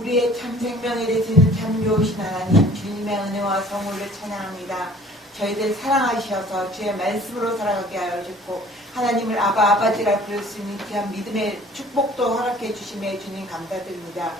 우리의 참 생명이 되시는 참 좋으신 하나님, 주님의 은혜와 성호를 찬양합니다. 저희들 사랑하셔서 주의 말씀으로 살아가게 하여 주셨고, 하나님을 아버지라 부를 수 있는 귀한 믿음의 축복도 허락해 주심에 주님 감사드립니다.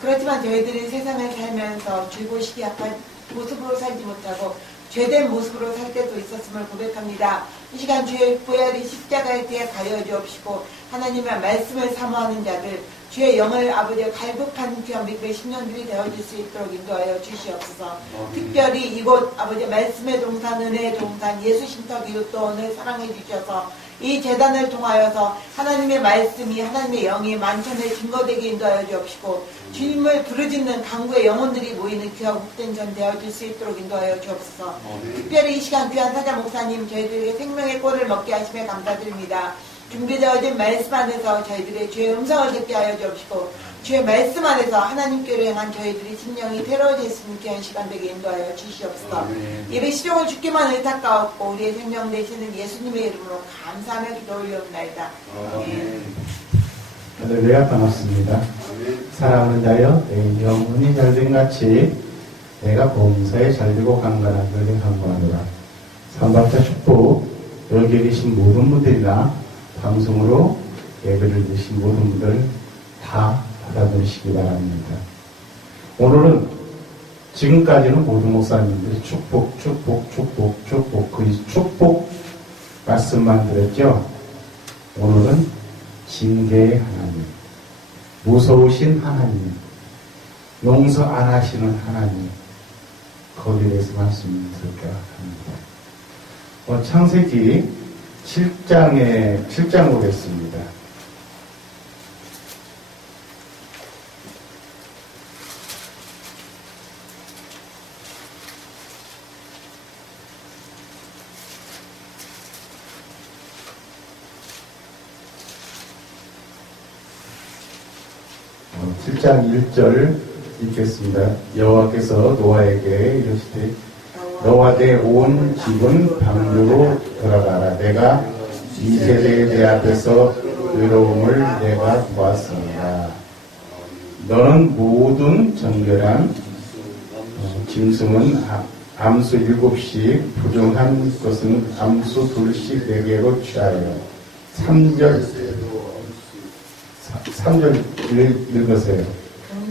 그렇지만 저희들이 세상을 살면서 즐거우시기 약한 모습으로 살지 못하고 죄된 모습으로 살 때도 있었음을 고백합니다. 이 시간 주의 보혈이 십자가에 대해 가려 주옵시고, 하나님의 말씀을 사모하는 자들, 주의 영을 아버지가 갈급한 귀한 믿음의 신령들이 되어줄 수 있도록 인도하여 주시옵소서. 특별히 이곳 아버지 말씀의 동산, 은혜의 동산, 예수 신터 기독도원을 사랑해 주셔서 이 재단을 통하여서 하나님의 말씀이, 하나님의 영이 만천에 증거되게 인도하여 주옵시고, 주님을 부르짖는 강구의 영혼들이 모이는 귀하고 복된 전 되어줄 수 있도록 인도하여 주옵소서. 특별히 이 시간 귀한 사자 목사님, 저희들에게 생명의 꼴을 먹게 하심에 감사드립니다. 준비되어진 말씀 안에서 저희들의 주의 음성을 듣게 하여 주옵시고, 주의 말씀 안에서 하나님께로 향한 저희들의 심령이 새로워질 수 있는 귀한 시간 되게 인도하여 주시옵소서. 예배 시종을 주기만 의탁가옵고 우리의 생명 되시는 예수님의 이름으로 감사하며 기도 올려옵나이다. 할렐루야. 반갑습니다. 사랑하는 자여, 내 영혼이 잘된 같이 내가 범사에 잘되고 강건한 너를 간구하노라. 삼박자 축복, 여기 계신 모든 분들이나 방송으로 예배를 드신 모든 분들 다 받아들이시기 바랍니다. 오늘은 지금까지는 모든 목사님들이 축복 그 축복 말씀만 드렸죠. 오늘은 징계의 하나님, 무서우신 하나님, 용서 안 하시는 하나님, 거기에 대해서 말씀을 드릴까 합니다. 창세기 7장에 보겠습니다. 어, 7장 1절 읽겠습니다. 여호와께서 노아에게 이르시되 너와 내 온 집은 방주로 들어가라. 내가 이 세대에 내 앞에서 의로움을 내가 보았습니다. 너는 모든 정결한 짐승은 암수 7씩, 부정한 것은 암수 2씩 4개로 취하여 3절 읽으세요.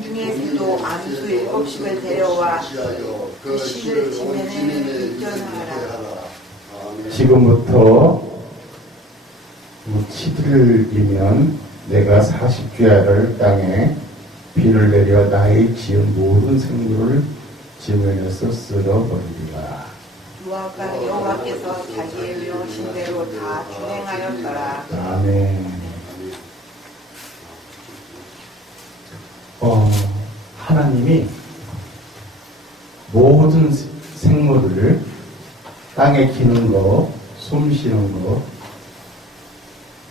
중에서도 암수 7씩을 데려와 그 씨를 지면에 입전하라. 지금부터 7일이면 내가 40주야를 땅에 비를 내려 나의 지은 모든 생물을 지면에서 쓸어버리리라. 여호와께서 자기의 명하신 대로 다 준행하였더라. 아멘. 하나님이 모든 생물을 땅에 기는 거, 숨 쉬는 거,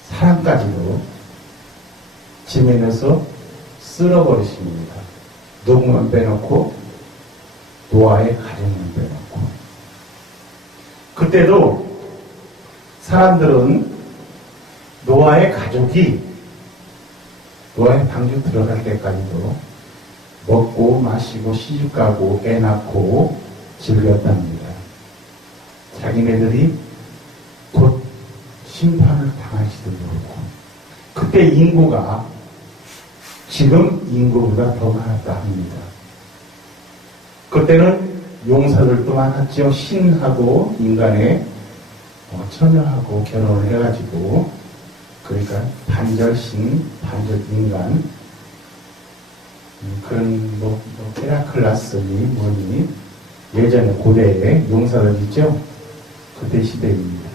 사람까지도 지면에서 쓸어버리십니다. 누구만 빼놓고 노아의 가정만 빼놓고. 그때도 사람들은 노아의 가족이 노아의 방주 들어갈 때까지도 먹고 마시고 시집가고 애 낳고 즐겼답니다. 자기네들이 곧 심판을 당할지도 모르고. 그때 인구가 지금 인구보다 더 많았다 합니다. 그때는 용사들도 많았죠. 신하고 인간의 처녀하고 결혼을 해가지고, 그러니까 반절신, 반절인간, 그런 헤라클라스니 뭐니 예전에 고대에 용사들 있죠. 그때 시대입니다.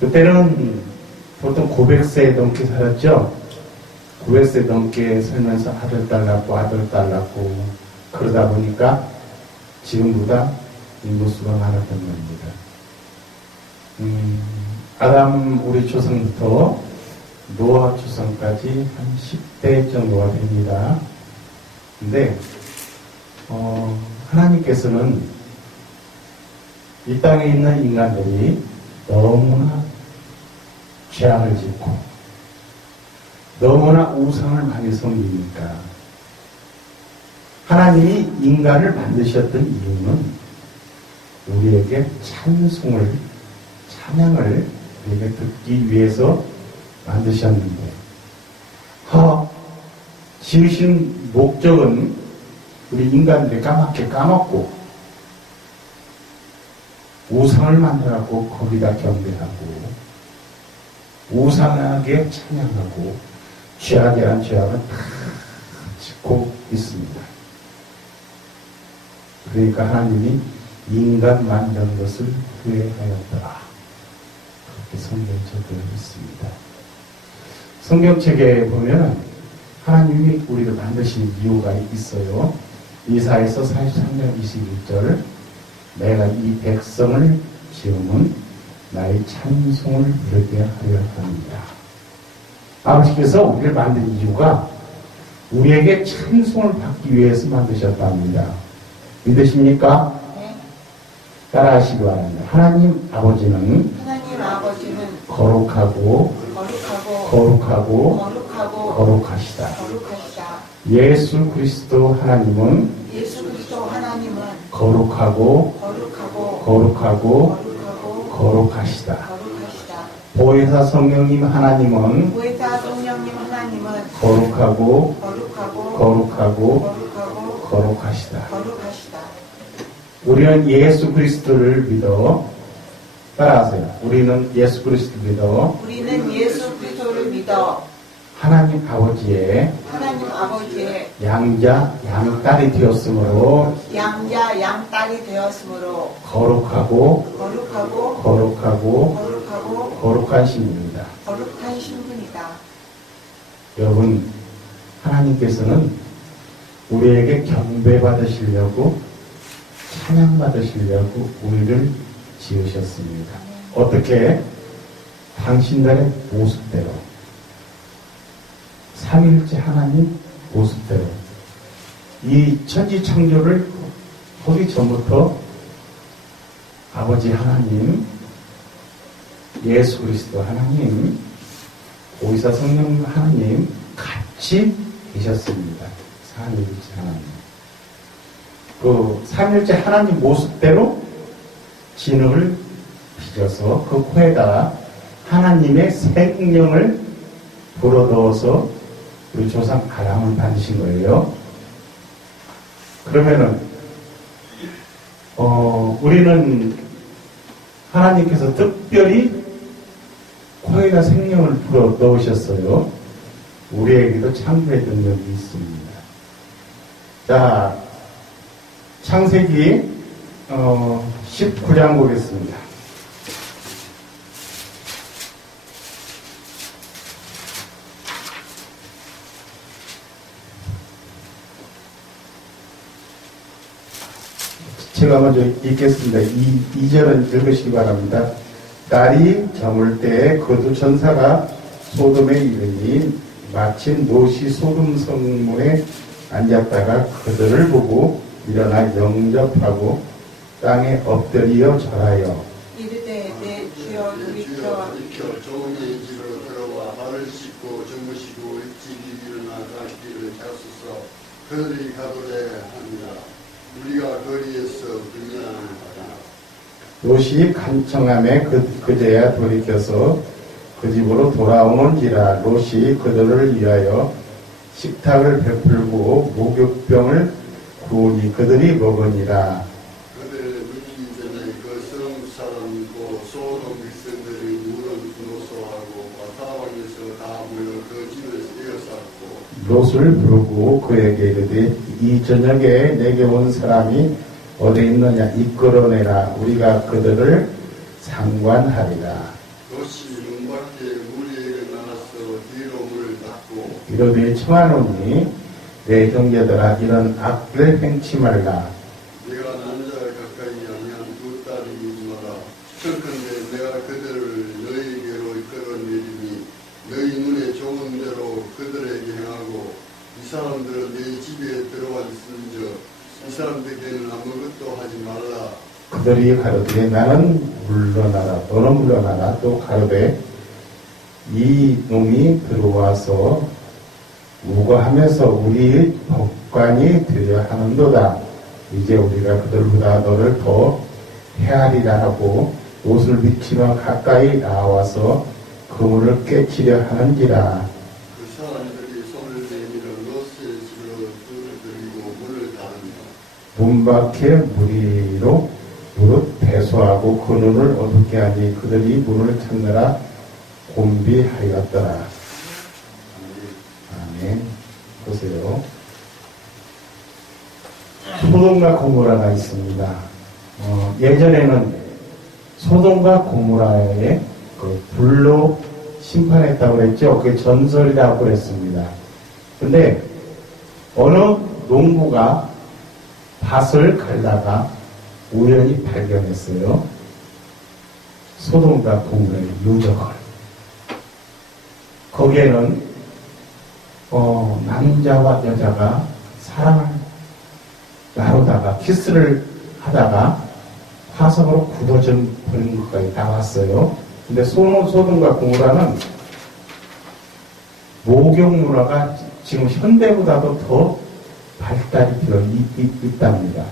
그때는 보통 900세 넘게 살았죠. 900세 넘게 살면서 아들 딸 낳고 그러다 보니까 지금보다 인구수가 많았던 겁니다. 아담 우리 조상부터 노아 조상까지 한 10대 정도가 됩니다. 근데 하나님께서는 이 땅에 있는 인간들이 너무나 죄악을 짓고 너무나 우상을 많이 섬기니까 하나님이 인간을 만드셨던 이유는 우리에게 찬양을 우리에게 듣기 위해서 만드셨는데, 지으신 목적은 우리 인간들이 까맣게 까먹고, 우상을 만들어갖고 거기다 경배하고, 우상하게 찬양하고, 죄악이란 죄악은 다 짓고 있습니다. 그러니까 하나님이 인간 만든 것을 후회하였더라. 그렇게 성경책에 있습니다. 성경책에 보면 하나님이 우리를 만드신 이유가 있어요. 이사야서 43장 21절, 내가 이 백성을 지으면 나의 찬송을 부르게 하려 합니다. 아버지께서 우리를 만든 이유가 우리에게 찬송을 받기 위해서 만드셨답니다. 믿으십니까? 네. 따라하시기 바랍니다. 하나님 아버지는 거룩하고 거룩하시다. 예수 그리스도 하나님은 거룩하고 거룩하시다. 보혜사 성령님 하나님은 거룩하고 거룩하시다. 우리는 예수 그리스도를 믿어, 따라하세요. 우리는 예수 그리스도를 믿어 하나님 아버지의 양자 양딸이 되었으므로 거룩하고 거룩한 신입니다. 여러분, 하나님께서는 우리에게 경배받으시려고, 찬양받으시려고 우리를 지으셨습니다. 어떻게? 당신들의 모습대로, 삼일째 하나님 모습대로. 이 천지 창조를 하기 전부터 아버지 하나님, 예수 그리스도 하나님, 보혜사 성령 하나님 같이 계셨습니다. 삼일째 하나님. 그 삼일째 하나님 모습대로 진흙을 빚어서 그 코에다가 하나님의 생명을 불어넣어서 우리 조상 아담을 받으신 거예요. 그러면은 우리는 하나님께서 특별히 코에다 생명을 불어넣으셨어요. 우리에게도 창조의 능력이 있습니다. 자, 창세기 19장 보겠습니다. 제가 먼저 읽겠습니다. 2절은 읽으시기 바랍니다. 날이 저물 때에 거두 천사가 소돔에 이르니 마침 롯이 소돔 성문에 앉았다가 그들을 보고 일어나 영접하고 땅에 엎드려 절하여 이르되 내 주여 돌이켜 좋은 예지로 들어와 발을 씻고 주무시고 일찍이 일어나 가기를 하소서. 그들이 가로되 합니다. 우리가 거리에서 불면하노라. 롯이 간청함에 그제야 돌이켜서 그 집으로 돌아오는지라. 롯이 그들을 위하여 식탁을 베풀고 목욕병을 구우니 그들이 먹으니라. 그들을 묻기 전에 그 성 사람이고 소돔 백성들이 물은 노소하고 사방에서 다 모여 그 집을 에워쌌고 롯을 부르고 그에게 이르되 이 저녁에 내게 온 사람이 어디 있느냐 이끌어내라. 우리가 그들을 상관하리라. 롯이 문 밖에 물이 나와서 뒤로 문을 닫고 이르되 청하노니 내 형제들아 이런 악을 행치 말라. 내가 남자를 가까이 아니한 두 딸이지마라. 청컨대 내가 그들을 너희에게로 이끌어내리니 너희 눈에 좋은 대로 그들에게 행하고 이 사람들은 내 집에 들어와 있은즉 이 사람들에게는 아무것도 하지 말라. 그들이 가로되 나는 물러나라. 너는 물러나라. 또 가로되 이 놈이 들어와서 우거하면서 우리의 직관이 되려 하는도다. 이제 우리가 그들보다 너를 더 헤아리라 하고 옷을 비치며 가까이 나와서 그물을 깨치려 하는지라. 그 사람들이 손을 내밀어 롯의 집으로 불을 들이고 문을 닫는다. 문 밖에 무리로 무릇 배수하고 그 눈을 어둡게 하니 그들이 문을 찾느라 곤비하였더라. 아멘. 보세요. 소돔과 고모라가 있습니다. 예전에는 소돔과 고모라에 그 불로 심판했다고 그랬죠. 그게 전설이라고 그랬습니다. 근데 어느 농부가 밭을 갈다가 우연히 발견했어요. 소돔과 고모라의 유적을. 거기에는 남자와 여자가 사랑을 나누다가 키스를 하다가 화성으로 굳어져 버린 것까지 나왔어요. 근데 소돔과 고모라는 목욕 문화가 지금 현대보다도 더 발달이 되어 있답니다.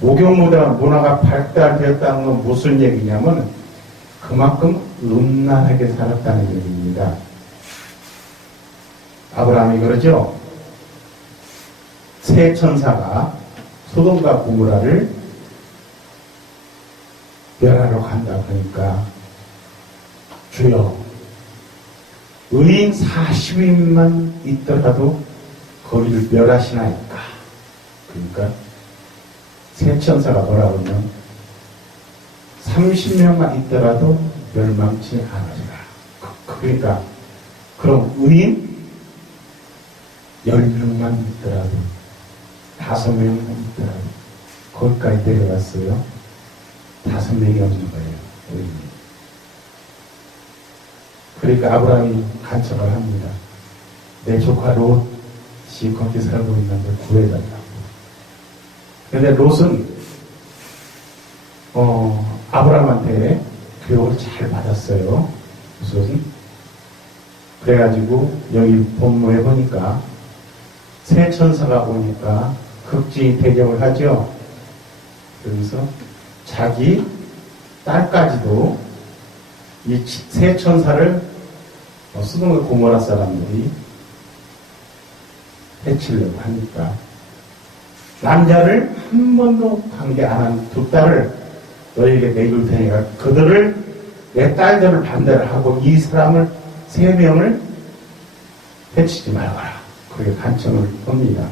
목욕 문화가 발달되었다는 건 무슨 얘기냐면 그만큼 음란하게 살았다는 얘기입니다. 아브라함이 그러죠. 새 천사가 소돔과 고모라를 멸하러 간다 그러니까 주여 의인 40인만 있더라도 거기를 멸하시나이까. 그러니까 새 천사가 뭐라고 하면 30명만 있더라도 멸망치 않으리라. 그러니까 그럼 의인 10명만 있더라도 5명만 있더라도 거기까지 내려갔어요. 5명이 없는 거예요. 의인이. 그러니까 아브라함이 간청을 합니다. 내 조카 롯이 거기 살고 있는데 구해달라고. 그런데 롯은 아브라함한테 교육을 잘 받았어요. 롯은. 그래가지고 여기 본문에 보니까 새 천사가 오니까 극진히 대접을 하죠. 그래서 자기 딸까지도 이 새 천사를 소돔과 고모라 사람들이 해치려고 하니까 남자를 한 번도 관계 안 한 두 딸을 너에게 내줄 테니까 그들을 내 딸들을 반대를 하고 이 사람을 3명을 해치지 말아라. 그렇게 간청을 합니다.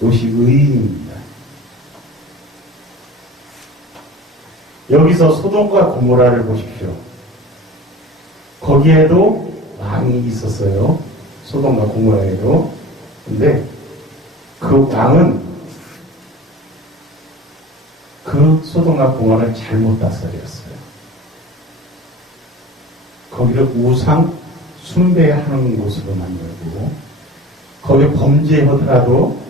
이것이 의인입니다. 여기서 소돔과 고모라를 보십시오. 거기에도 왕이 있었어요. 소돔과 고모라에도. 근데 그 왕은 그 소돔과 고모라를 잘못 다스렸어요. 거기를 우상 숭배하는 곳으로 만들고 거기 범죄하더라도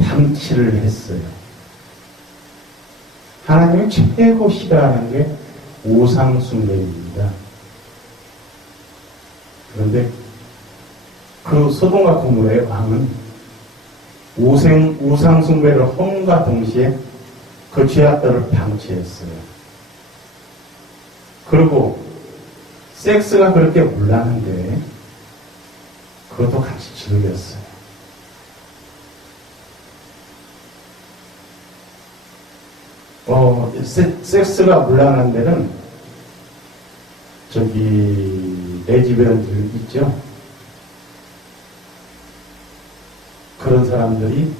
방치를 했어요. 하나님이 최고 싫어하는 게 우상 숭배입니다. 그런데 그 소돔과 고모라의 왕은 우상 숭배를 험과 동시에 그 죄악들을 방치했어요. 그리고 섹스가 그렇게 문란한데 그것도 같이 즐겼어요. 섹스가 문란한 데는 저기 레즈비언들 있죠. 그런 사람들이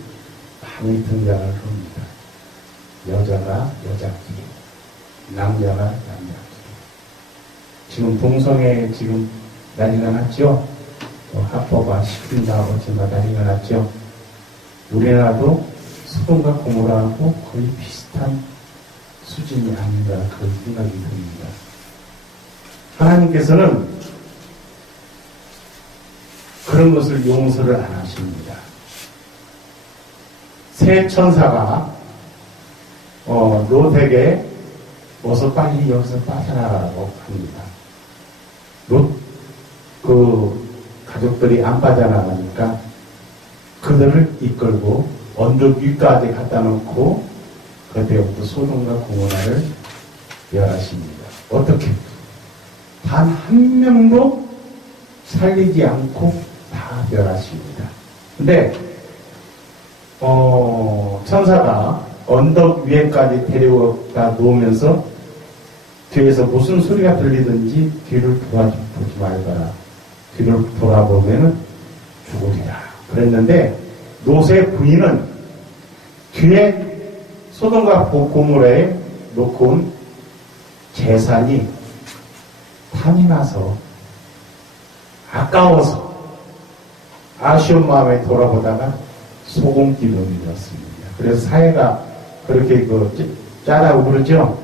많이 등장을 합니다. 여자가 여자끼리, 남자가 남자끼리. 지금 동성애 지금 난리가 났죠. 합법화 시킨다고 지금 난리가 났죠. 우리나라도 소돔과 고모라하고 거의 비슷한 수준이 아닌가 그런 생각이 듭니다. 하나님께서는 그런 것을 용서를 안 하십니다. 새 천사가 롯에게 어서 빨리 여기서 빠져나가라고 합니다. 롯 그 가족들이 안 빠져나가니까 그들을 이끌고 언덕 위까지 갖다 놓고 그때부터 소돔과 고모라를 멸하십니다. 어떻게? 단 한 명도 살리지 않고 다 멸하십니다. 근데 천사가 언덕 위에까지 데려다 놓으면서 뒤에서 무슨 소리가 들리든지 뒤를 돌아보지 말거라. 뒤를 돌아보면 죽으리라. 그랬는데 롯의 부인은 뒤에 소돔과 고모라에 놓고 온 재산이 탐이 나서 아까워서 아쉬운 마음에 돌아보다가 소금기둥이었습니다. 그래서 사회가 그렇게 짜다고 그러죠.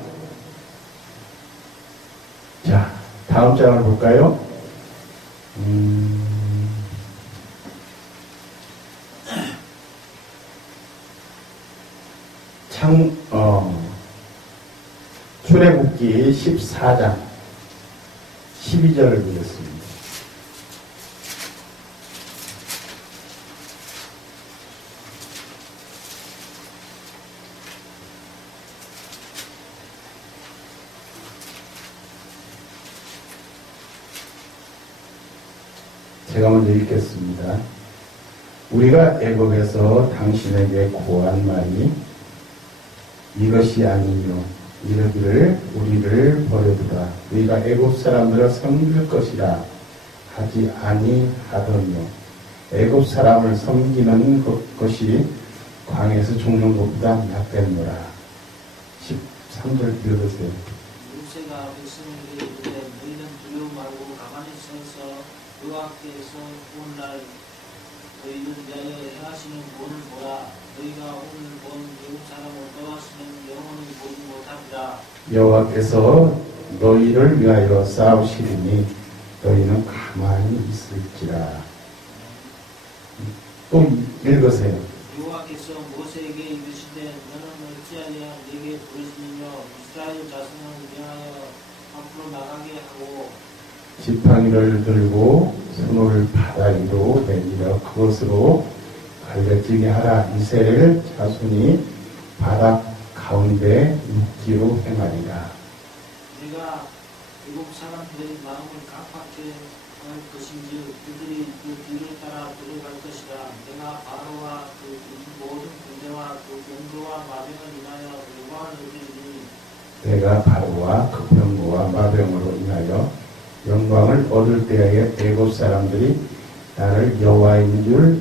자, 다음 장을 볼까요? 출애굽기 14장 12절을 보겠습니다. 제가 먼저 읽겠습니다. 우리가 애굽에서 당신에게 고한 말이 이것이 아니뇨 이르기를 우리를 버려두라 우리가 애굽 사람들을 섬길 것이라 하지 아니하더뇨 애굽 사람을 섬기는 것이 광에서 죽는 것보다 낫겠노라. 13절 읽어보세요. 모세가 백성에게 이르되 너희는 두려워 말고 가만히 서서 여호와께서 오늘날 너희를 위하여 행하시는 구원을 보라. 너희가 오늘 본 외국 사람을 떠나시면 영원히 보지 못합니다. 여호와께서 너희를 위하여 싸우시리니 너희는 가만히 있을지라. 또 읽으세요. 여호와께서 모세에게 이르시되 너는 어찌하여 내게 부르시느냐 이스라엘 자손을 위하여 앞으로 나가게 하고 지팡이를 들고 손을 바다 위로 내밀어 그것으로 갈라지게 하라. 이스라엘 자손이 바다 가운데 육지로 행하리라. 내가 외국 사람들의 마음을 깜빡게 할 것인지 그들이 그 뒤를 따라 들어갈 것이라. 내가 바로와 그 모든 군대와 그 병거와 마병을 인하여 영광을 얻으리니 내가 바로와 그 병거와 마병으로 인하여 영광을 얻을 때에 애굽 사람들이 나를 여호와인 줄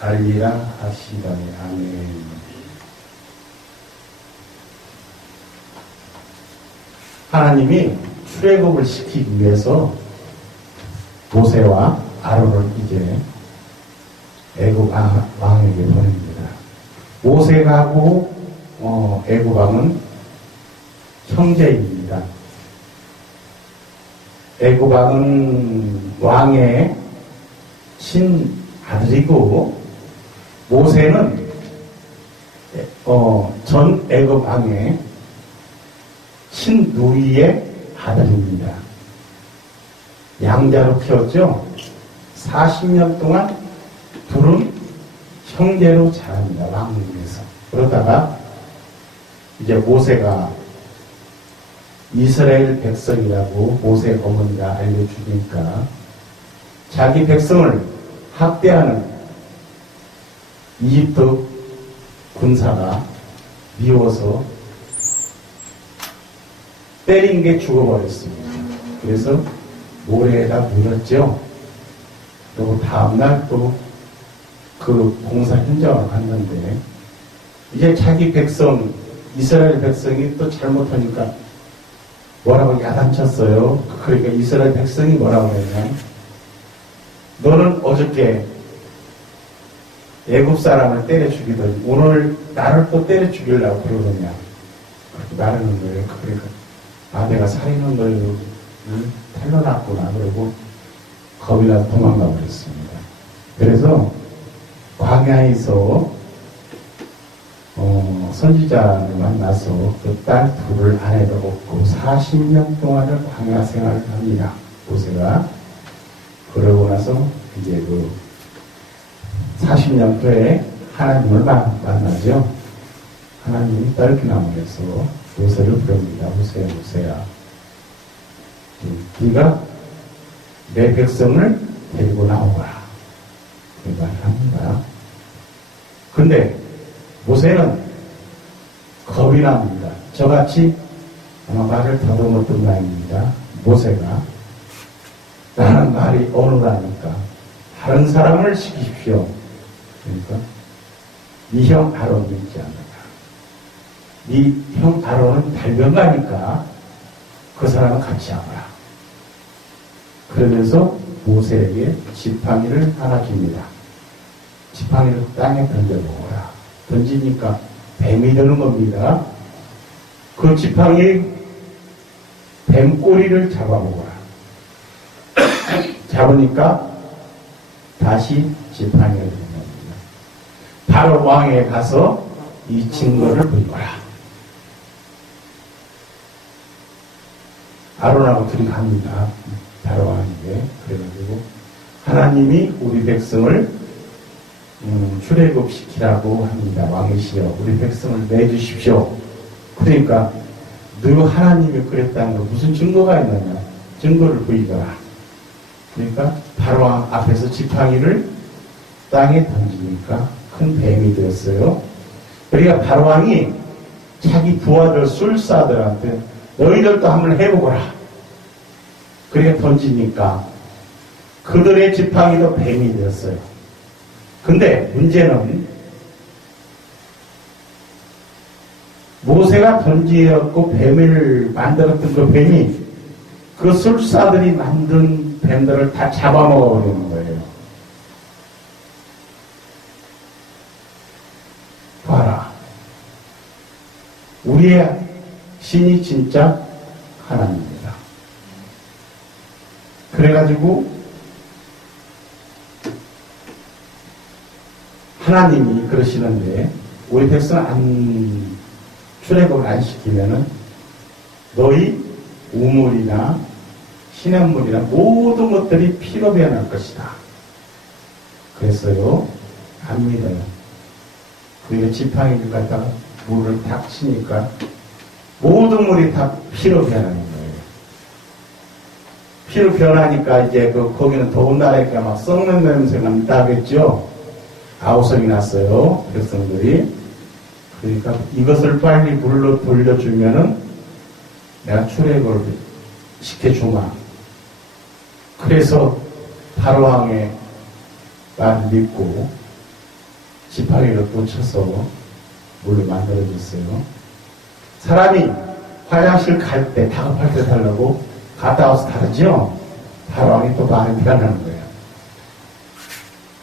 알리라 하시다니. 아멘. 하나님이 출애굽을 시키기 위해서 모세와 아론을 이제 애굽 왕에게 보냅니다. 모세가 하고 애굽 왕은 형제입니다. 애굽 왕은 왕의 친아들이고 모세는 전 애굽 왕의 친누이의 아들입니다. 양자로 키웠죠. 40년 동안 둘은 형제로 자랍니다. 왕궁에서. 그러다가 이제 모세가 이스라엘 백성이라고 모세 어머니가 알려주니까 자기 백성을 학대하는 이집트 군사가 미워서 때린 게 죽어버렸습니다. 그래서 모래에다 묻었죠. 또 다음날 또 그 공사 현장을 갔는데 이제 자기 백성 이스라엘 백성이 또 잘못하니까 뭐라고 야단쳤어요. 그러니까 이스라엘 백성이 뭐라고 했냐, 너는 어저께 애굽 사람을 때려 죽이더니 오늘 나를 또 때려 죽이려고 그러느냐, 그렇게 말하는 거예요. 그러니까 내가 살인한 걸 탈러놨구나 그러고 겁이 나서 도망가 버렸습니다. 그래서 광야에서 선지자를 만나서 그 딸 둘을 아내로 얻고 40년 동안을 광야 생활을 합니다. 모세가. 그러고 나서 이제 40년 후에 하나님을 만나죠. 하나님이 딸기나무에서 모세를 부릅니다. 모세야. 네가 내 백성을 데리고 나오거라. 그 말을 합니다. 근데 모세는 겁이 납니다. 저같이 아마 말을 더듬었던 나입니다. 모세가 나는 말이 어눌하니까 다른 사람을 시키십시오. 그러니까 네 형 아론이 있지 않느냐. 네 형 아론은 달변가니까 그 사람은 같이 하거라. 그러면서 모세에게 지팡이를 하나 줍니다. 지팡이를 땅에 던져보거라. 던지니까 뱀이 되는 겁니다. 그 지팡이 뱀 꼬리를 잡아보거라. 잡으니까 다시 지팡이가 되는 겁니다. 바로 왕에 가서 이 증거를 보이거라. 아론하고 둘이 갑니다. 바로 왕에게. 그래가지고 하나님이 우리 백성을 출애굽시키라고 합니다. 왕이시여 우리 백성을 내주십시오. 그러니까 너 하나님이 그랬다는 거 무슨 증거가 있느냐. 증거를 보이거라. 그러니까 바로 왕 앞에서 지팡이를 땅에 던지니까 큰 뱀이 되었어요. 그러니까 바로 왕이 자기 부하들 술사들한테 너희들도 한번 해보거라. 그러니까 던지니까 그들의 지팡이도 뱀이 되었어요. 근데 문제는 모세가 던지었고 뱀을 만들었던 그 뱀이 그 술사들이 만든 뱀들을 다 잡아먹어버리는 거예요. 봐라. 우리의 신이 진짜 하나님입니다. 그래가지고 하나님이 그러시는데 우리 백성 출애굽을 안 시키면은 너희 우물이나 시냇물이나 모든 것들이 피로 변할 것이다. 그랬어요. 안 믿어요. 그리고 지팡이를 갖다가 물을 탁 치니까 모든 물이 다 피로 변하는 거예요. 피로 변하니까 이제 거기는 더운 날이니까 막 썩는 냄새가 나겠죠. 아우성이 났어요. 백성들이. 그러니까 이것을 빨리 물로 돌려주면은 내가 출애굽을 시켜주마. 그래서 바로왕의 말을 믿고 지팡이를 꽂혀서 물로 만들어줬어요. 사람이 화장실 갈 때, 다급할 때 달라고 갔다 와서 다르죠? 바로왕이 또 말이 변하는 거예요.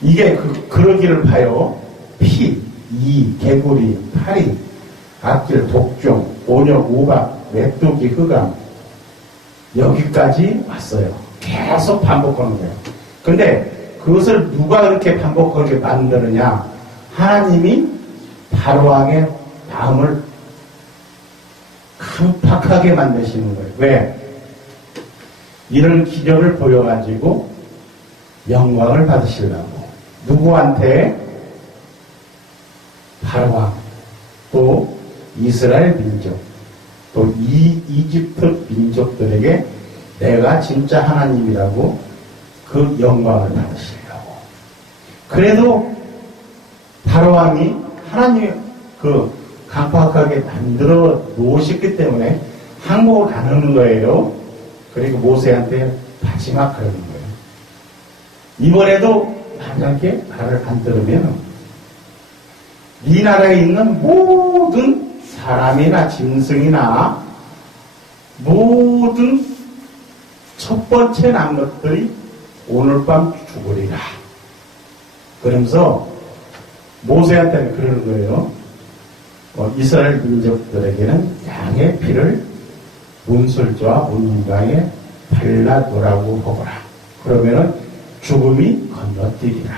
이게 그러기를 봐요. 피, 이, 개구리, 파리, 악질, 독종, 온역, 우박, 메뚜기, 흑암 여기까지 왔어요. 계속 반복하는 거예요. 근데 그것을 누가 그렇게 반복하게 만드느냐? 하나님이 바로왕의 마음을 강팍하게 만드시는 거예요. 왜? 이런 기적을 보여가지고 영광을 받으시려고. 누구한테? 바로왕, 또 이스라엘 민족, 또 이집트 민족들에게 내가 진짜 하나님이라고 그 영광을 받으시려고. 그래도 바로왕이 하나님이 강팍하게 만들어 놓으셨기 때문에 항복을 안 하는 거예요. 그리고 모세한테 마지막 그러는 거예요. 이번에도 만약에 말을 안 들으면 이 나라에 있는 모든 사람이나 짐승이나 모든 첫 번째 난 것들이 오늘 밤 죽으리라. 그러면서 모세한테는 그러는 거예요. 이스라엘 민족들에게는 양의 피를 문술조와 온강에 발라두라고 하거라. 그러면은 죽음이 건너뛰리라.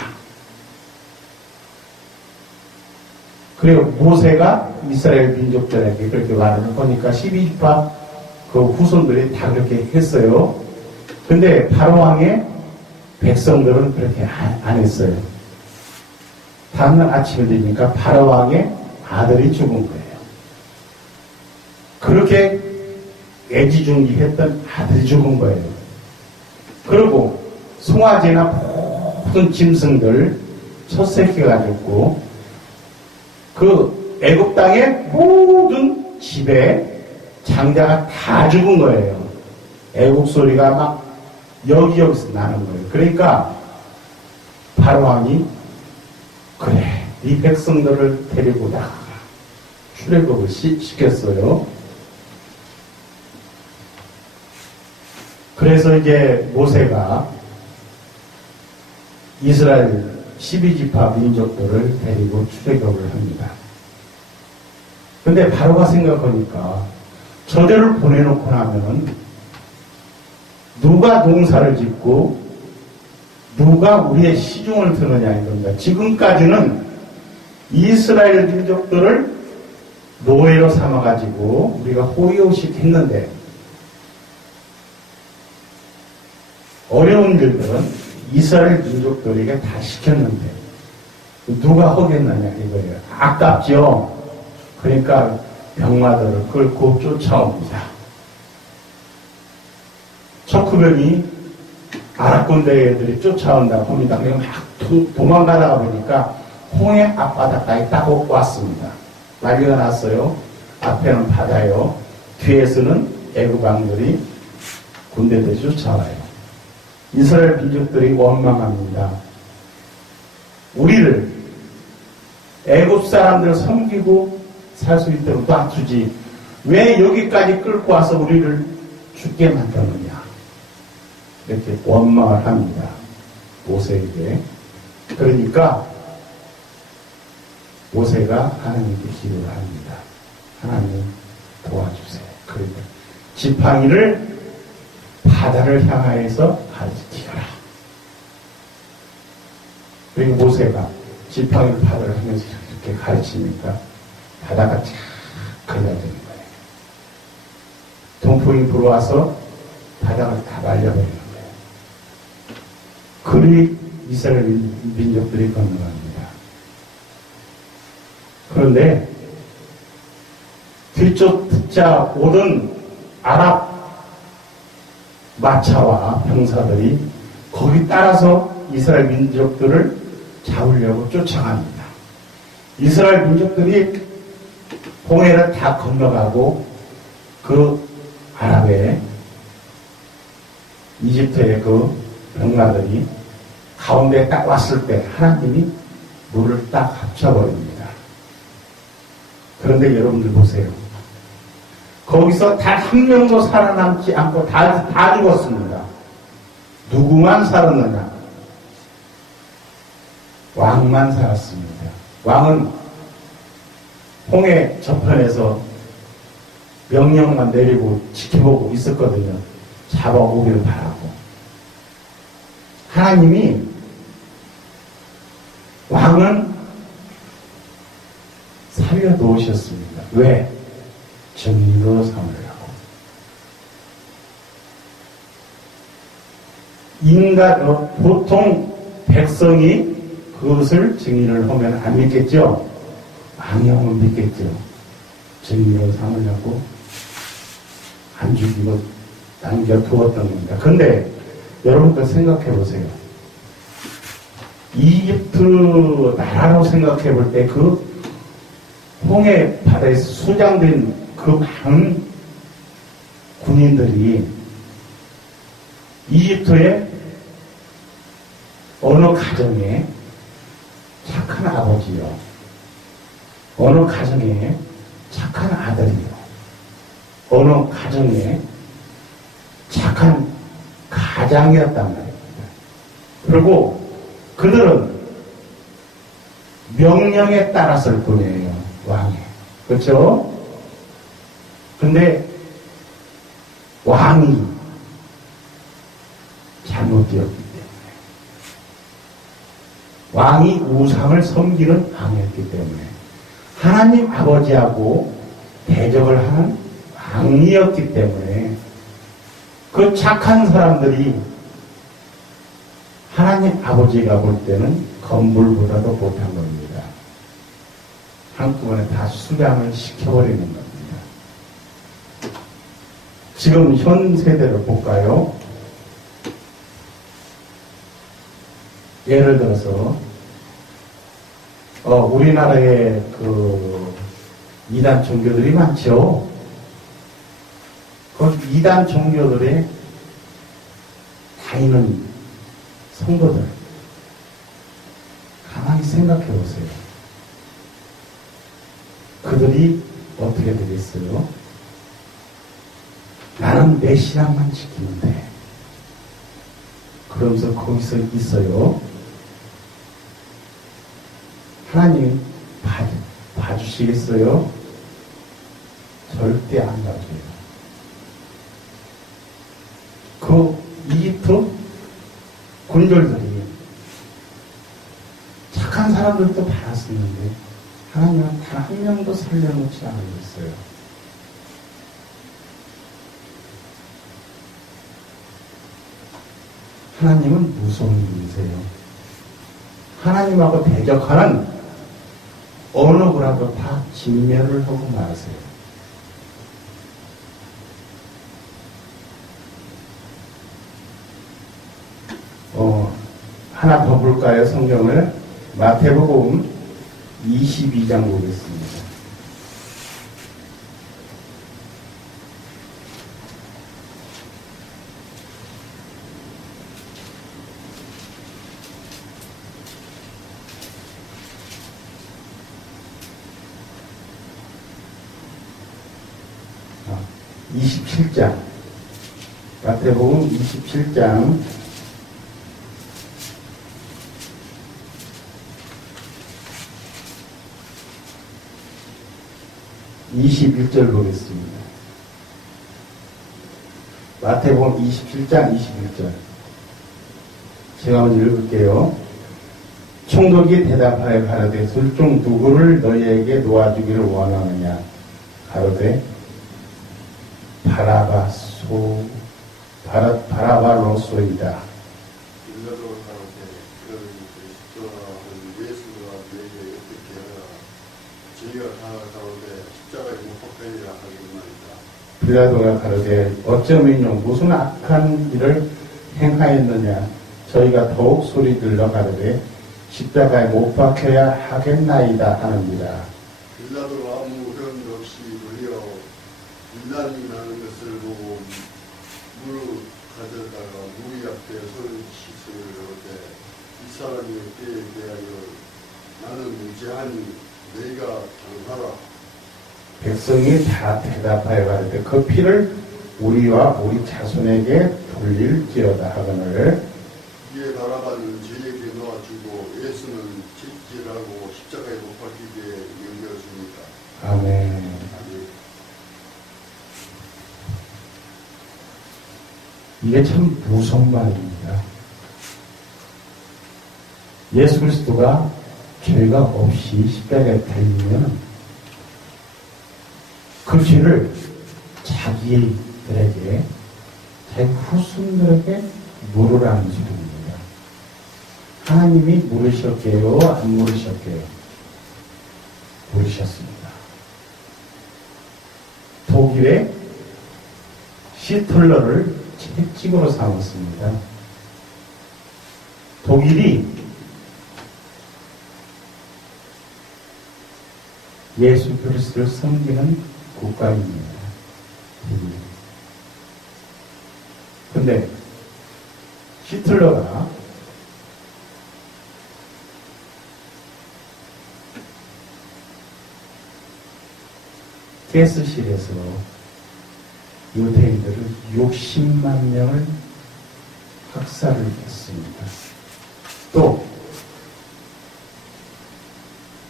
그리고 모세가 이스라엘 민족들에게 그렇게 말을 하니까 12지파 그 후손들이 다 그렇게 했어요. 근데 바로왕의 백성들은 그렇게 안 했어요. 다음날 아침에 되니까 바로왕의 아들이 죽은 거예요. 그렇게 애지중지했던 아들이 죽은 거예요. 그리고 송아지나 모든 짐승들 첫 새끼가 죽고 그 애굽 땅의 모든 집에 장자가 다 죽은 거예요. 애국 소리가 막 여기저기서 나는 거예요. 그러니까 바로왕이 그래, 이 백성들을 데리고 나가 출애굽을 시켰어요. 그래서 이제 모세가 이스라엘 12지파 민족들을 데리고 출애굽을 합니다. 근데 바로가 생각하니까 저들을 보내놓고 나면 누가 농사를 짓고 누가 우리의 시중을 드느냐 이겁니다. 지금까지는 이스라엘 민족들을 노예로 삼아가지고 우리가 호의호식했는데 어려운 일들은 이스라엘 민족들에게 다 시켰는데 누가 하겠느냐 이거예요. 아깝죠. 그러니까 병마들을 끌고 쫓아옵니다. 척후병이 아랍군대 애들이 쫓아온다고 합니다. 그냥 막 도망가다가 보니까 홍해 앞바다까지 딱 왔습니다. 난리가 났어요. 앞에는 바다요. 뒤에서는 애굽 왕들이 군대들이 쫓아와요. 이스라엘 민족들이 원망합니다. 우리를 애굽 사람들 섬기고 살 수 있도록 놔두지 왜 여기까지 끌고 와서 우리를 죽게 만드느냐 이렇게 원망을 합니다. 모세에게. 그러니까 모세가 하나님께 기도를 합니다. 하나님 도와주세요. 그러니까 지팡이를 바다를 향하여서 가르치거라. 그리고 모세가 지팡이를 바다를 향해서 이렇게 가르치니까 바다가 쫙 갈라지는 거예요. 동풍이 불어와서 바다가 다 말려버리는 거예요. 그리 이스라엘 민족들이 건너갑니다. 그런데 뒤쫓자 오던 아랍 마차와 병사들이 거기 따라서 이스라엘 민족들을 잡으려고 쫓아갑니다. 이스라엘 민족들이 홍해를 다 건너가고 그 아랍의 이집트의 그 병마들이 가운데 딱 왔을 때 하나님이 물을 딱 합쳐버립니다. 그런데 여러분들 보세요. 거기서 단 한 명도 살아남지 않고 다 죽었습니다. 누구만 살았느냐? 왕만 살았습니다. 왕은 홍해 저편에서 명령만 내리고 지켜보고 있었거든요. 잡아오기를 바라고. 하나님이 왕은 살려놓으셨습니다. 왜? 정의로 삼으려고. 보통 백성이 그것을 증인을 하면 안 믿겠죠? 왕형은 믿겠죠. 증인으로 삼으려고 안 죽이고 남겨두었던 겁니다. 근데 여러분들 생각해 보세요. 이집트 나라로 생각해 볼 때 그 홍해 바다에서 수장된 그 많은 군인들이 이집트의 어느 가정에 착한 아버지요, 어느 가정에 착한 아들이요, 어느 가정에 착한 가장이었단 말입니다. 그리고 그들은 명령에 따랐을 뿐이에요. 왕이. 그렇죠? 근데 왕이 잘못되었기 때문에, 왕이 우상을 섬기는 왕이었기 때문에, 하나님 아버지하고 대적을 하는 왕이었기 때문에 그 착한 사람들이 하나님 아버지가 볼 때는 건물보다도 못한 겁니다. 한꺼번에 다 수량을 시켜버리는 겁니다. 지금 현 세대를 볼까요? 예를 들어서 우리나라에 그 이단 종교들이 많죠. 그 이단 종교들에 다니는 성도들 가만히 생각해 보세요. 그들이 어떻게 되겠어요? 나는 내 신앙만 지키면 돼. 그러면서 거기서 있어요. 하나님 봐주시겠어요? 절대 안 봐줘요. 그 이집트 군졸들이 착한 사람들도 받았었는데 하나님은 단 한 명도 살려놓지 않으셨어요. 하나님은 무서운 분이세요. 하나님하고 대적하는 어느 거라도 다 진멸을 하고 말하세요. 하나 더 볼까요? 성경을 마태복음 22장 보겠습니다. 아, 27장 마태복음 27장 21절 보겠습니다. 마태복음 27장 21절. 제가 먼저 읽을게요. 총독이 대답하여 가로되 둘 중 누구를 너희에게 놓아주기를 원하느냐? 가로되 바라바로소이다. 빌라도가 가로되 그러니 그리스도라는 예수가 너희에게 어떻게 하라. 저희가 다 가로되 십자가에 못 박히리라 하기만이다. 빌라도가 가로되 어쩌면요 무슨 악한 일을 행하였느냐? 저희가 더욱 소리들러 가로되 십자가에 못 박혀야 하겠나이다 하느니라. 빌라도가 아무 흠 없이 돌려 빌란이 나는 것을 보고 물을 가져다가 무리 앞에 손을 씻으려되 이 사람이 때에 대하여 나는 무죄하니 너희가 당하라. 백성이 다 대답하여 가로되 그 피를 우리와 우리 자손에게 돌릴지어다 하거늘 이에 바라바는 저에게 놓아주고 예수는 집지라고 십자가에 못 박히게 연결했습니다. 아멘. 이게 참 무서운 말입니다. 예수 그리스도가 죄가 없이 십자가에 달리면 그 죄를 자기들에게, 자기 후손들에게 물으라는 소리입니다. 하나님이 물으셨게요? 안 물으셨게요? 물으셨습니다. 독일의 시틀러를 채찍으로 삼았습니다. 독일이 예수 그리스도를 섬기는 국가입니다. 그런데 히틀러가 가스실에서 유대인들을 60만 명을 학살을 했습니다. 또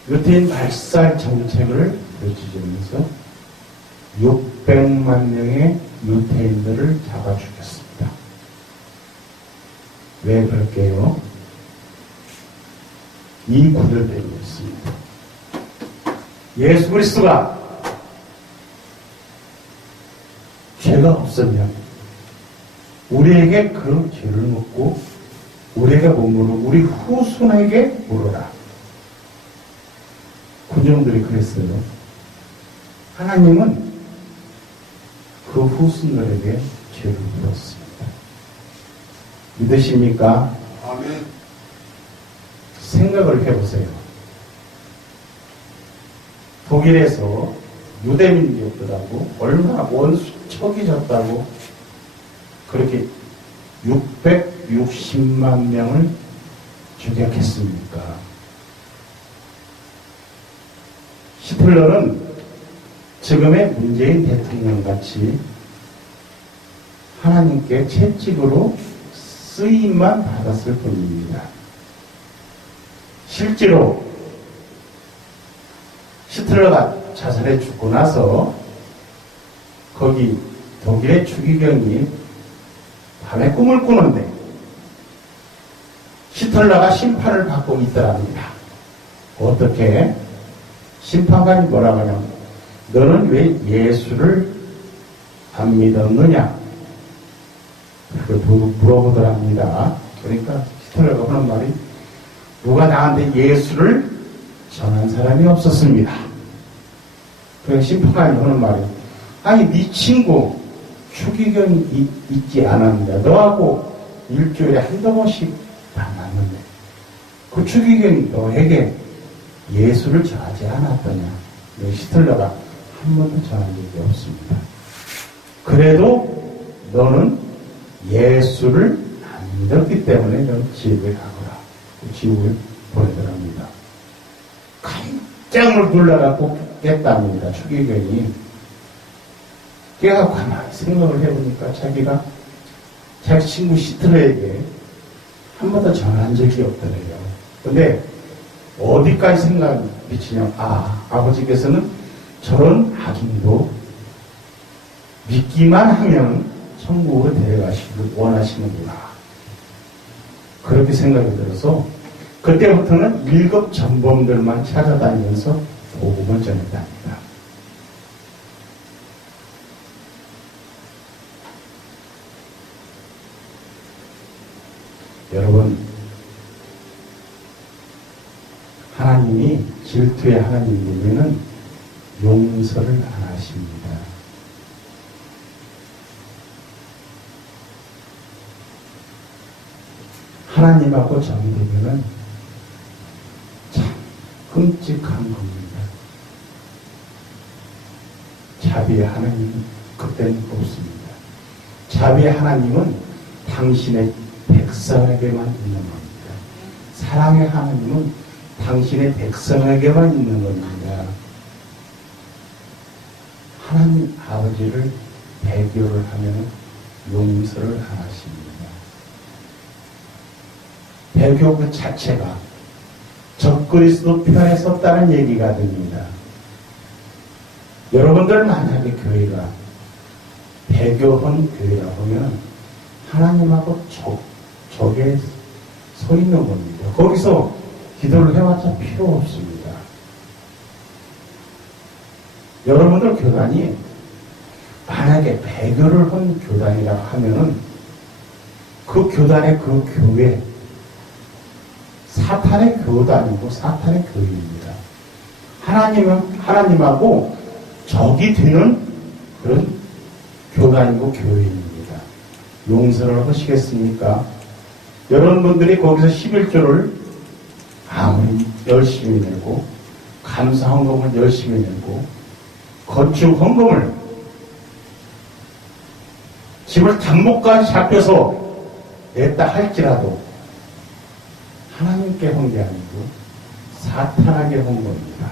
유대인 말살 정책을 펼치면서 600만 명의 유대인들을 잡아 죽였습니다. 왜 그럴게요? 이 구절 때문에 있습니다. 예수 그리스도가 죄가 없으면 우리에게 그 죄를 묻고 우리에게 못 물어 우리 후손에게 물어라. 군중들이 그랬어요. 하나님은 그 후손들에게 죄를 물었습니다. 믿으십니까? 아멘. 생각을 해보세요. 독일에서 유대민족들하고 얼마나 원수척이졌다고 그렇게 660만 명을 죽였겠습니까? 히틀러는 지금의 문재인 대통령 같이 하나님께 채찍으로 쓰임만 받았을 뿐입니다. 실제로 히틀러가 자살해 죽고 나서 거기 독일의 추기경이 밤에 꿈을 꾸는데 히틀러가 심판을 받고 있더랍니다. 어떻게? 심판관이 뭐라고 하냐면 너는 왜 예수를 안 믿었느냐? 그걸 물어보더랍니다. 그러니까 히틀러가 하는 말이 누가 나한테 예수를 전한 사람이 없었습니다. 그래서 심판관이 하는 말이 아니 네 친구 추기경이 있지 않았는데 너하고 일주일에 한두 번씩 만났는데 그 추기경이 너에게 예수를 전하지 않았더냐? 히틀러가 한 번도 전한 적이 없습니다. 그래도 너는 예수를 안 믿었기 때문에 너는 지옥에 가거라. 지옥에 보내더랍니다. 깜짝 놀라갖고 깼답니다. 추기경이. 걔가 가만히 생각을 해보니까 자기가 자기 친구 히틀러에게 한 번도 전한 적이 없더래요. 근데 어디까지 생각이 미치냐면 아버지께서는 저런 악인도 믿기만 하면 천국으로 데려가시길 원하시는구나. 그렇게 생각이 들어서 그때부터는 1급 전범들만 찾아다니면서 복음을 전했답니다. 여러분, 하나님이 질투의 하나님이면은 용서를 안 하십니다. 하나님하고 정되면은 참 끔찍한 겁니다. 자비의 하나님은 그때는 없습니다. 자비의 하나님은 당신의 백성에게만 있는 겁니다. 사랑의 하나님은 당신의 백성에게만 있는 겁니다. 하나님 아버지를 배교를 하면 용서를 안 하십니다. 배교 그 자체가 적그리스도 편에 섰다는 얘기가 됩니다. 여러분들 만약에 교회가 배교한 교회라 보면 하나님하고 적에 서 있는 겁니다. 거기서 기도를 해봤자 필요 없습니다. 여러분들 교단이 만약에 배교를 한 교단이라고 하면은 그 교단의 그 교회 사탄의 교단이고 사탄의 교회입니다. 하나님하고 적이 되는 그런 교단이고 교회입니다. 용서를 하시겠습니까? 여러분들이 거기서 11조를 아무리 열심히 내고 감사 헌금을 열심히 내고 건축 헌금을 집을 단목까지 잡혀서 냈다 할지라도 하나님께 한 게 아니고 사탄에게 한 겁니다.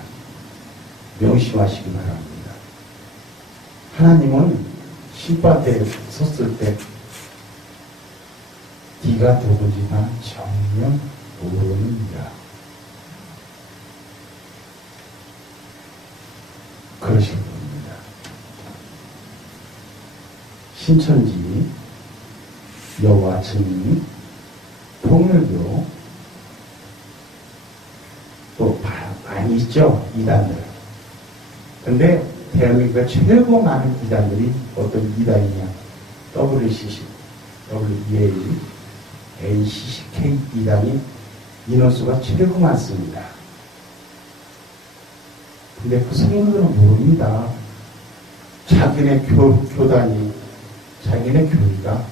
명심하시기 바랍니다. 하나님은 심판대에 섰을 때 네가 누구지 난 정녕 모르느니라. 그러실 겁니다. 신천지, 여호와 증인, 통일교 또 많이 있죠. 이단들. 근데 대한민국에 최고 많은 이단들이 어떤 이단이냐? WCC, WEA, ACCK 이단이 인원수가 최고 많습니다. 근데 그 성도들은 모릅니다. 자기네 교단이, 자기네 교회가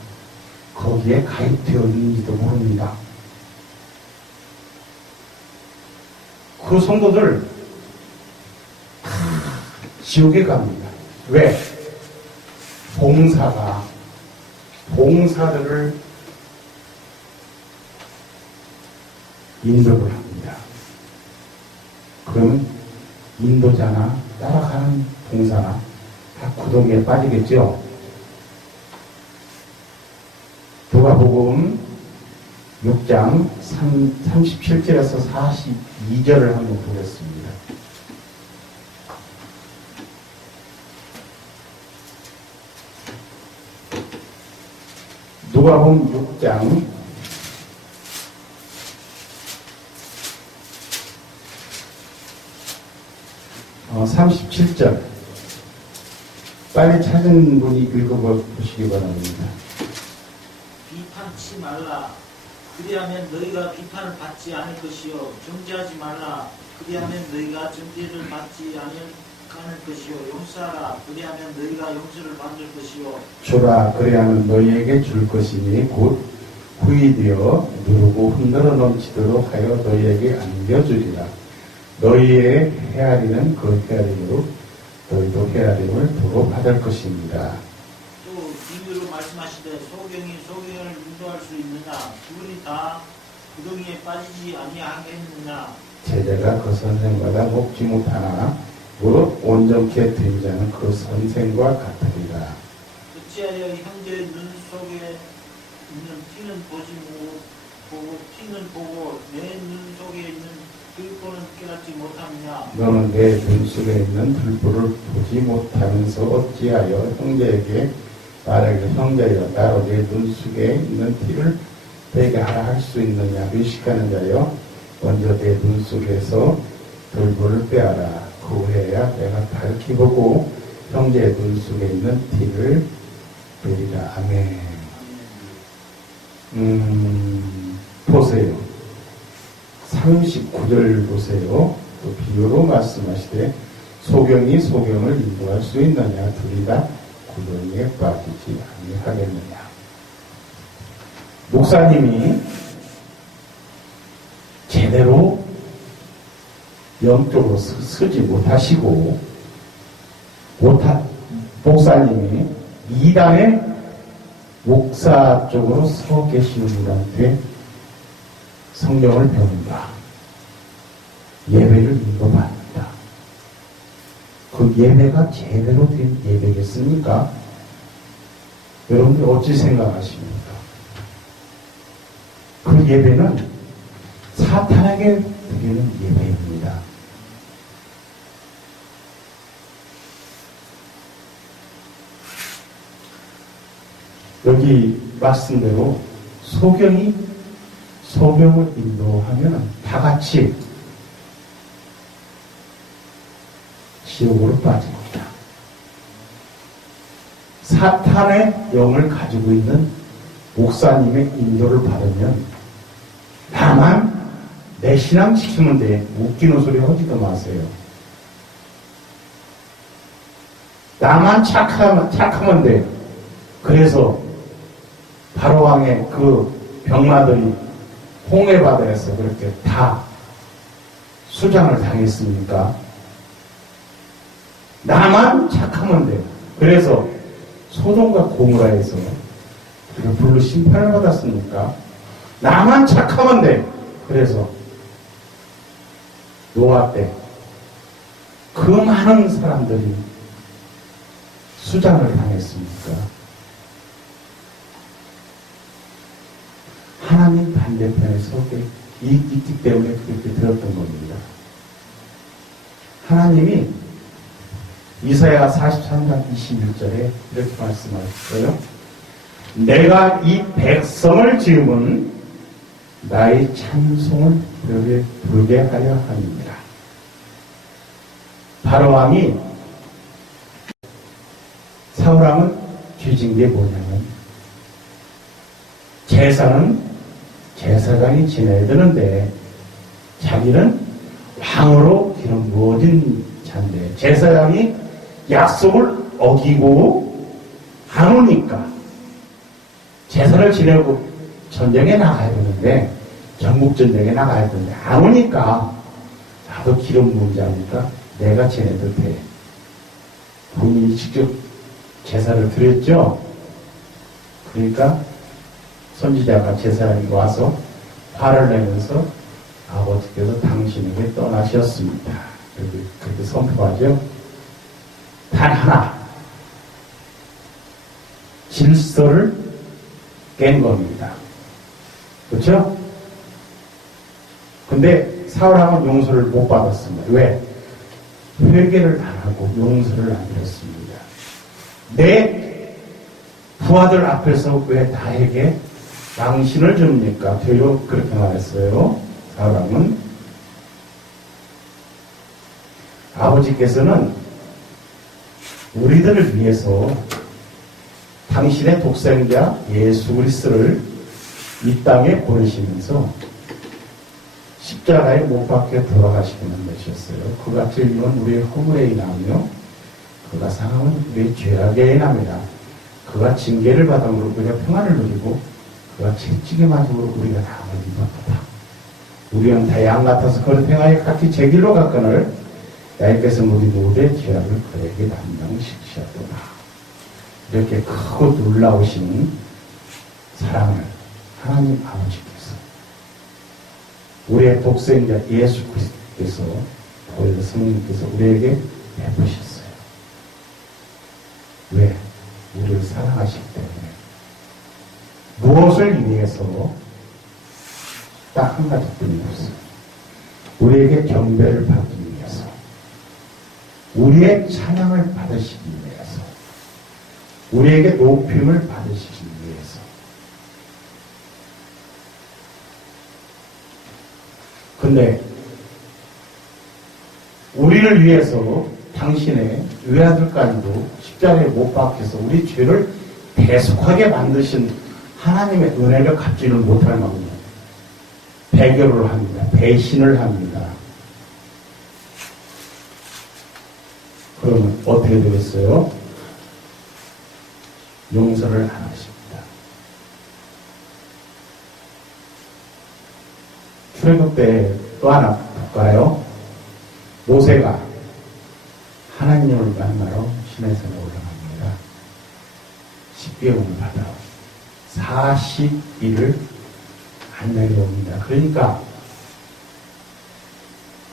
거기에 가입되어 있는지도 모릅니다. 그 성도들 다 지옥에 갑니다. 왜? 봉사들을 인도를 합니다. 그러면 인도자나 따라가는 봉사나 다 구덩이에 빠지겠죠. 누가복음 6장 37절에서 42절을 한번 보겠습니다. 누가복음 6장 37절 빨리 찾은 분이 읽어보시기 바랍니다. 비판치 말라. 그리하면 너희가 비판을 받지 않을 것이요. 정죄하지 말라. 그리하면 너희가 정죄를 받지 않을 것이요. 용서하라. 그리하면 너희가 용서를 받을 것이요. 주라 그래야는 너희에게 줄 것이니 곧 후이되어 누르고 흔들어 넘치도록 하여 너희에게 안겨주리라. 너희의 헤아리는 그 헤아림으로 너희도 헤아림을 도로 받을 것입니다. 또 비유로 말씀하시되 소경이 소경을 인도할 수 있느냐? 둘이 다 구덩이에 빠지지 아니하겠느냐? 제자가 그 선생보다 높지 못하나 무릇 온전케 된 자는 그 선생과 같으리라. 어찌하여 형제의 눈 속에 있는 티는 보지 못보고 티는 보고 내 눈 속에 있는 들보는 깨닫지 못하느냐? 너는 내 눈 속에 있는 들보를 보지 못하면서 어찌하여 형제에게 말하기를 형제여 나로 내 눈 속에 있는 티를 베게 하라 할 수 있느냐? 의식하는 자여 먼저 내 눈 속에서 들보를 빼앗아 그 후에야 내가 밝히 보고 형제의 눈 속에 있는 티를 베리라. 아멘. 보세요. 39절 보세요. 또 비유로 말씀하시되 소경이 소경을 인도할 수 있느냐? 둘이 다 구덩이에 빠지지 아니하겠느냐? 목사님이 제대로 영적으로 서지 못하시고 목사님이 이단의 목사 쪽으로 서 계시는 분한테 성경을 배운다. 예배를 인도받는다. 그 예배가 제대로 된 예배겠습니까? 여러분들 어찌 생각하십니까? 그 예배는 사탄에게 드리는 예배입니다. 여기 말씀대로 소경을 인도하면 다 같이 지옥으로 빠집니다. 사탄의 영을 가지고 있는 목사님의 인도를 받으면 다만 내 신앙 지키면 돼. 웃기는 소리 하지도 마세요. 나만 착하면 돼. 그래서 바로왕의 그 병마들이 홍해바다에서 그렇게 다 수장을 당했습니까? 나만 착하면 돼. 그래서 소돔과 고모라에서 불로 심판을 받았습니까? 나만 착하면 돼. 그래서 노아 때 그 많은 사람들이 수장을 당했습니까? 하나님 반대편에 서게 있기 때문에 그렇게 들었던 겁니다. 하나님이 이사야 43장 21절에 이렇게 말씀하셨어요. 내가 이 백성을 지으면 나의 찬송을 부르게 하려 함이니라. 바로왕이 사울왕은 뒤진 게 뭐냐면 제사는 제사장이 지내야 되는데 자기는 왕으로 기름 부어진 잔데 제사장이 약속을 어기고 안 오니까 제사를 지내고 전쟁에 나가야 되는데 전국전쟁에 나가야 되는데 안 오니까 나도 기름 부은 자니까 내가 쟤네들 돼. 본인이 직접 제사를 드렸죠. 그러니까 선지자가 제사장이 와서 화를 내면서 아버지께서 당신에게 떠나셨습니다. 그렇게 선포하죠. 단 하나 질서를 깬 겁니다. 그렇죠? 근데 사울왕은 용서를 못 받았습니다. 왜? 회개를 안 하고 용서를 안 드렸습니다. 내 부하들 앞에서 왜 나에게 당신을 줍니까? 되려 그렇게 말했어요. 사울왕은. 아버지께서는 우리들을 위해서 당신의 독생자 예수 그리스도를 이 땅에 보내시면서 십자가에 못 박혀 돌아가시고 만드셨어요. 그가 질리면 우리의 허물에 인하며 그가 상함은 우리의 죄악에 인합니다. 그가 징계를 받음으로 우리가 평안을 누리고 그가 채찍에 맞음으로 우리가 다함을 입었다. 우리는 다 양 같아서 그를 행하여 각기 제 길로 갔거늘 야께서는 우리 모두의 죄악을 그에게 담당시키셨도다. 이렇게 크고 놀라우신 사랑을 하나님 아버지께서 우리의 독생자 예수 그리스도께서 보혜사 성령께서 우리에게 베푸셨어요. 왜? 우리를 사랑하시기 때문에. 무엇을 위해서? 딱 한 가지뿐이 없어요. 우리에게 경배를 받기 위해서, 우리의 찬양을 받으시기 위해서, 우리에게 높임을 받으시기 위해서. 근데 우리를 위해서 당신의 외아들까지도 십자가에 못 박혀서 우리 죄를 대속하게 만드신 하나님의 은혜를 갚지를 못할 만큼 배교를 합니다. 배신을 합니다. 그러면 어떻게 되겠어요? 용서를 안 하십니다. 출애굽 때 또 하나 볼까요? 모세가 하나님을 만나러 시내산에 올라갑니다. 십계명을 받아 40일을 안 내려옵니다. 그러니까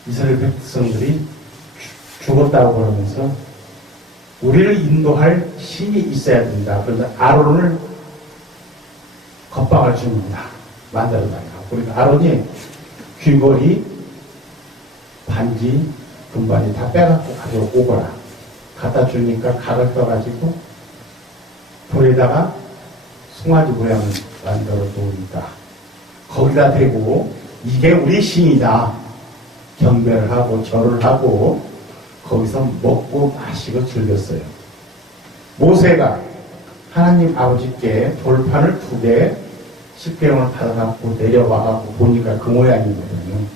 이스라엘 백성들이 죽었다고 그러면서 우리를 인도할 신이 있어야 된다. 그래서 아론을 겁박을 줍니다. 만들어다니까. 그러니까 아론이 귀걸이, 반지, 금반지 다 빼갖고 가져오거라. 갖다 주니까 각을 떠가지고 불에다가 송아지 모양을 만들어 놓으니까 거기다 대고 이게 우리 신이다. 경배를 하고 절을 하고 거기서 먹고 마시고 즐겼어요. 모세가 하나님 아버지께 돌판을 2개 십계명을 받아갖고 내려와갖고 보니까 그 모양이거든요.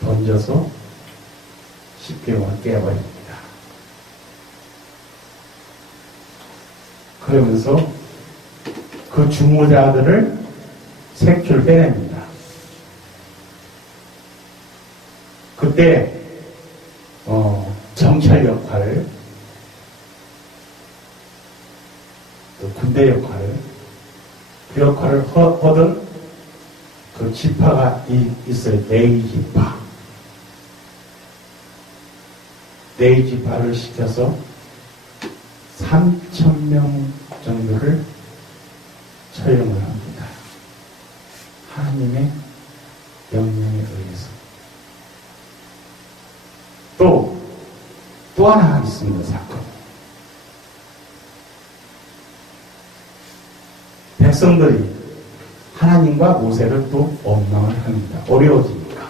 던져서 십계명을 깨버립니다. 그러면서 그 중무자들을 색출 빼냅니다. 그때 정찰 역할, 또 군대 역할, 그 역할을 하던 그 지파가 있어요. 레위 지파. 레위 지파를 시켜서 3,000명 정도를 처형을 합니다. 하나님의 명령에 의해서. 또 하나 있습니다. 사건. 백성들이 하나님과 모세를 또 원망을 합니다. 어려워지니까.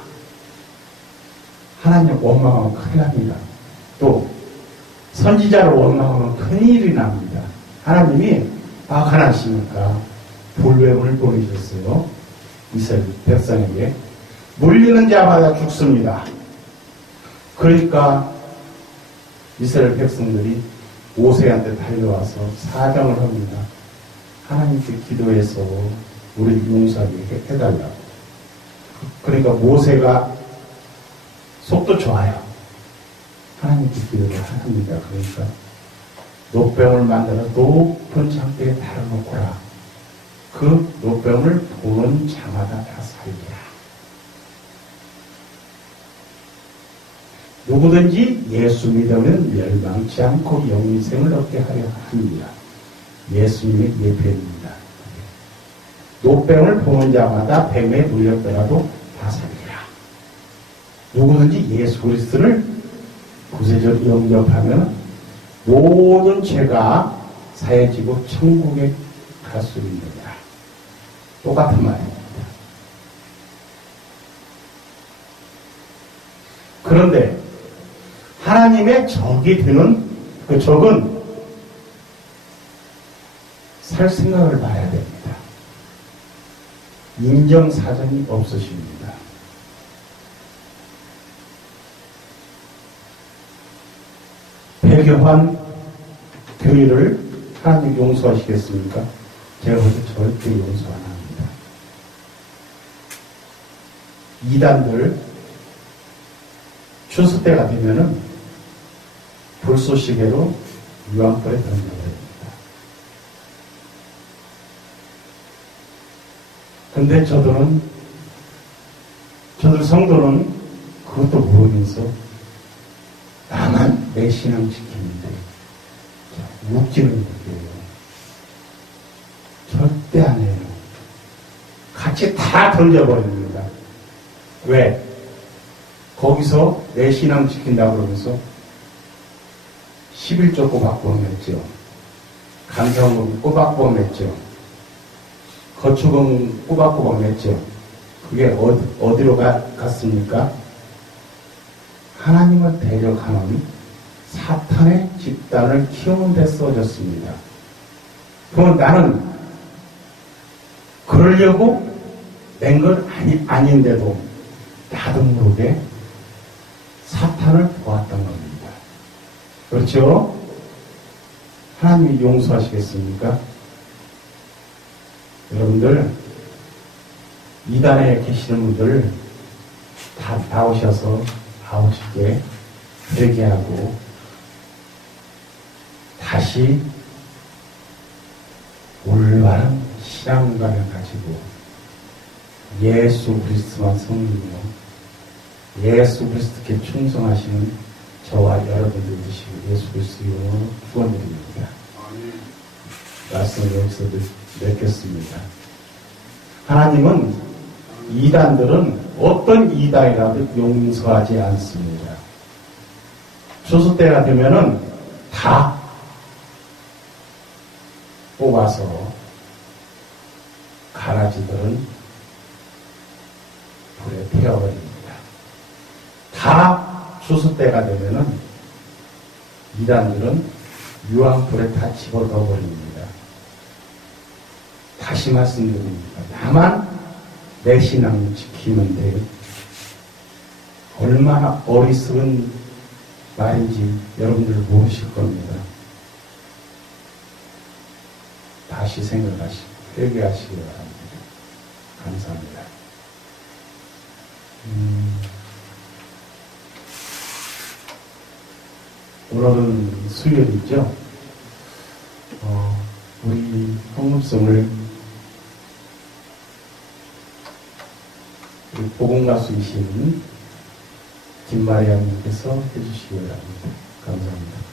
하나님 원망하면 큰일 납니다. 또 선지자를 원망하면 큰일이 납니다. 하나님이 악하시니까 불뱀을 보내셨어요. 이스라엘 백성에게. 물리는 자마다 죽습니다. 그러니까 이스라엘 백성들이 모세한테 달려와서 사정을 합니다. 하나님께 기도해서 우리 용서하게 해달라고. 그러니까 모세가 속도 좋아요. 하나님께 기도를 합니다. 그러니까 노병을 만들어 높은 창대에 달아놓고라. 그 노병을 보는 자마다 다 살리라. 누구든지 예수 믿으면 멸망치 않고 영생을 얻게 하려 합니다. 예수님의 예배입니다. 노병을 보는 자마다 뱀에 물렸더라도 다 살리라. 누구든지 예수 그리스도를 구세주로 영접하면 모든 죄가 사해지고 천국에 갈 수 있느니라. 똑같은 말입니다. 그런데 하나님의 적이 되는 그 적은 살 생각을 봐야 됩니다. 인정사정이 없으십니다. 배교한 교회를 하나님 용서하시겠습니까? 제가 볼때 절대 용서 안 합니다. 이단들 추수 때가 되면은 불쏘시개로 유황불에 던져버립니다. 근데 저들 성도는 그것도 모르면서 나만 내 신앙 지키는데 웃기는 거예요. 절대 안 해요. 같이 다 던져버립니다. 왜? 거기서 내 신앙 지킨다고 그러면서 11조 꼬박꼬박 냈죠. 감사원금 꼬박꼬박 냈죠. 거축은 꼬박꼬박 냈죠. 그게 어디로 갔습니까? 하나님을 대적하는 사탄의 집단을 키우는 데 써졌습니다. 그러면 나는 그러려고 낸 건 아닌데도 나도 모르게 사탄을 도왔던 겁니다. 그렇죠? 하나님이 용서하시겠습니까? 여러분들, 이단에 계시는 분들 다 나오셔서 아우쉽게 회개하고 다시 올바른 신앙관을 가지고 예수 그리스도만 성령이요 예수 그리스도께 충성하시는 저와 여러분들 되시고 예수 그리스도로 구원드립니다. 말씀을 여기서 맺겠습니다. 하나님은 이단들은 어떤 이단이라도 용서하지 않습니다. 추수 때가 되면은 다 뽑아서 가라지들은 불에 태워버립니다. 다 추수 때가 되면은 이단들은 유황불에 다 집어넣어버립니다. 다시 말씀드립니다. 나만 내 신앙을 지키는데 얼마나 어리석은 말인지 여러분들 모르실 겁니다. 다시 생각하시고 회개하시기 바랍니다. 감사합니다. 오늘은 수요일이죠. 우리 헌금성을 우리 복음가수이신 김마리아님께서 해주시기 바랍니다. 감사합니다.